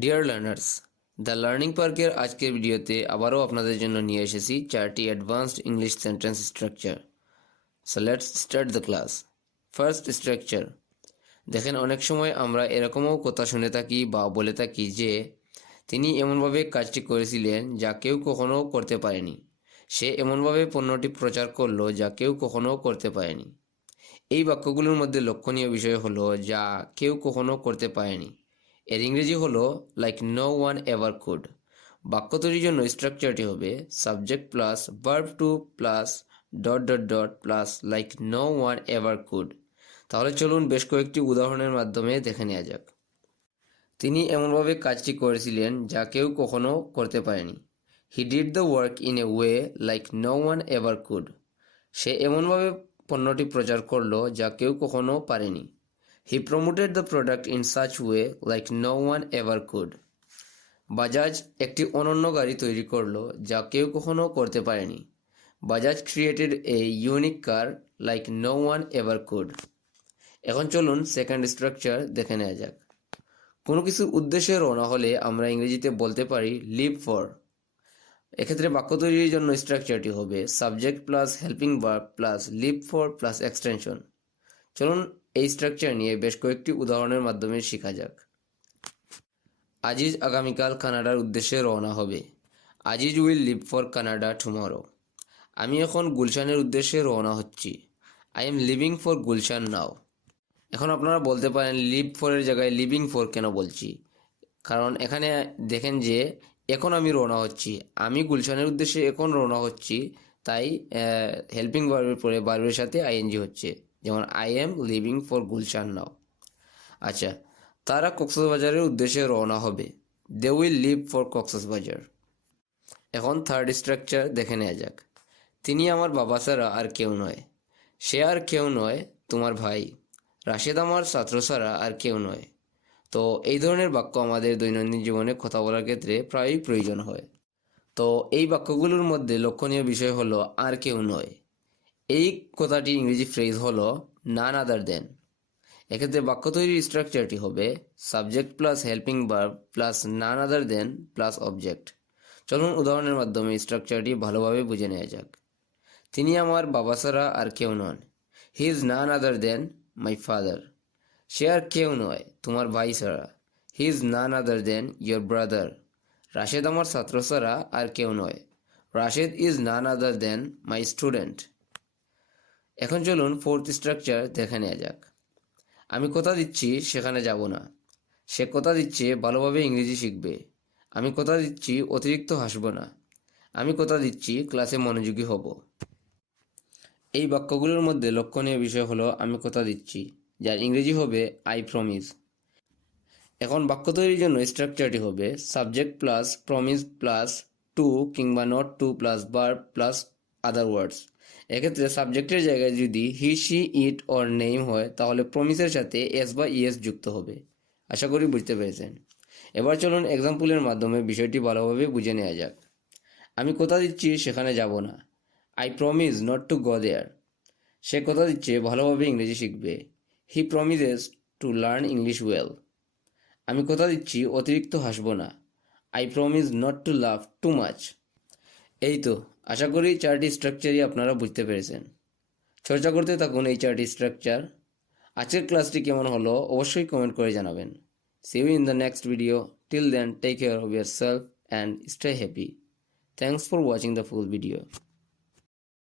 Dear learners, the learning পার্কের আজকের ভিডিওতে আবারও আপনাদের জন্য নিয়ে এসেছি 4টি advanced English sentence structure. So let's start the class. First structure. দেখেন, অনেক সময় আমরা এরকমও কথা শুনে থাকি বা বলে থাকি যে তিনি এমনভাবে কাজটি করেছিলেন যা কেউ কখনো করতে পারেনি। সে এমনভাবে পণ্যটি প্রচার করলো যা কেউ কখনো করতে পারেনি। এই বাক্যগুলোর মধ্যে লক্ষণীয় বিষয় হলো যা কেউ কখনো করতে পারেনি। এর ইংরেজি হলো like no one ever could. বাক্য তৈরির জন্য স্ট্রাকচারটি হবে subject plus verb two plus dot dot dot plus like no one ever could. তাহলে চলুন বেশ কয়েকটি উদাহরণের মাধ্যমে দেখে নেওয়া যাক। তিনি এমনভাবে কাজটি করেছিলেন যা কেউ কখনো করতে পারেনি। He did the work in a way like no one ever could. সে এমনভাবে পণ্যটি প্রচার করলো যা কেউ কখনো পারেনি। He promoted the product in such way like no one ever could. Bajaj একটি অনন্য গাড়ি তৈরি করলো যা কেউ কখনো করতে পারেনি। Bajaj created a unique car like no one ever could. এখন চলুন সেকেন্ড স্ট্রাকচার দেখে নেওয়া যাক। কোনো কিছুর উদ্দেশ্যে রওনা হলে আমরা ইংরেজিতে বলতে পারি লিভ ফর। এক্ষেত্রে বাক্য তৈরির জন্য স্ট্রাকচারটি হবে subject plus helping verb plus live for plus extension. চলুন এই স্ট্রাকচার নিয়ে বেশ কয়েকটি উদাহরণের মাধ্যমে শেখা যাক। আজিজ আগামীকাল কানাডার উদ্দেশ্যে রওনা হবে। Aziz will leave for Canada tomorrow. আমি এখন গুলশানের উদ্দেশ্যে রওনা হচ্ছি। I am living for Gulshan now. এখন আপনারা বলতে পারেন লিভ ফরের জায়গায় লিভিং ফর কেন বলছি, কারণ এখানে দেখেন যে এখন আমি রওনা হচ্ছি, আমি গুলশানের উদ্দেশ্যে এখন রওনা হচ্ছি, তাই হেল্পিং ভার্বের পরে ভার্বের সাথে আইএনজি হচ্ছে, যেমন I am living for Gulshan now. আচ্ছা, তারা কক্সবাজারের উদ্দেশ্যে রওনা হবে। They will leave for Cox's Bazar. এখন থার্ড স্ট্রাকচার দেখে নেওয়া যাক। তিনি আমার বাবা ছাড়া আর কেউ নয়। সে আর কেউ নয়, তোমার ভাই। রাশেদ আমার ছাত্র ছাড়া আর কেউ নয়। তো এই ধরনের বাক্য আমাদের দৈনন্দিন জীবনে কথা বলার ক্ষেত্রে প্রায়ই প্রয়োজন হয়। তো এই বাক্যগুলোর মধ্যে লক্ষণীয় বিষয় হলো আর কেউ নয়। এই কথাটি ইংরেজি ফ্রেজ হলো নান আদার দেন। এক্ষেত্রে বাক্য তৈরির স্ট্রাকচারটি হবে subject plus helping verb plus none other than plus object. চলুন উদাহরণের মাধ্যমে স্ট্রাকচারটি ভালোভাবে বুঝে নেওয়া যাক। তিনি আমার বাবা ছাড়া আর কেউ নন। হি is none other than my father. সে আর কেউ নয়, তোমার ভাই ছাড়া। He is none other than your brother. Rashed আমার ছাত্র ছাড়া আর কেউ নয়। Rashed is none other than my student. এখন চলুন ফোর্থ স্ট্রাকচার দেখে নেওয়া যাক। আমি কথা দিচ্ছি সেখানে যাব না। সে কথা দিচ্ছে ভালোভাবে ইংরেজি শিখবে। আমি কথা দিচ্ছি অতিরিক্ত হাসব না। আমি কথা দিচ্ছি ক্লাসে মনোযোগী হব। এই বাক্যগুলোর মধ্যে লক্ষণীয় বিষয় হলো আমি কথা দিচ্ছি, যার ইংরেজি হবে আই প্রমিস। এখন বাক্য তৈরির জন্য স্ট্রাকচারটি হবে subject plus promise plus to কিংবা not to plus verb plus other words. এক্ষেত্রে সাবজেক্টের জায়গায় যদি he she it or name হয়, তাহলে প্রমিসের সাথে এস বা ইএস যুক্ত হবে। আশা করি বুঝতে পেরেছেন। এবার চলুন এক্সাম্পলের মাধ্যমে বিষয়টি ভালোভাবে বুঝে নেওয়া যাক। আমি কথা দিচ্ছি সেখানে যাব না। I promise not to go there. সে কথা দিচ্ছে ভালোভাবে ইংরেজি শিখবে। He promises to learn English well. আমি কথা দিচ্ছি অতিরিক্ত হাসব না। I promise not to laugh too much. এই তো, আশা করি 4টি স্ট্রাকচারই আপনারা বুঝতে পেরেছেন। চর্চা করতে থাকুন এই 4টি স্ট্রাকচার। আজকের ক্লাসটি কেমন হলো অবশ্যই কমেন্ট করে জানাবেন। See you in the next video. Till then, take care of yourself and stay happy. Thanks for watching the full video.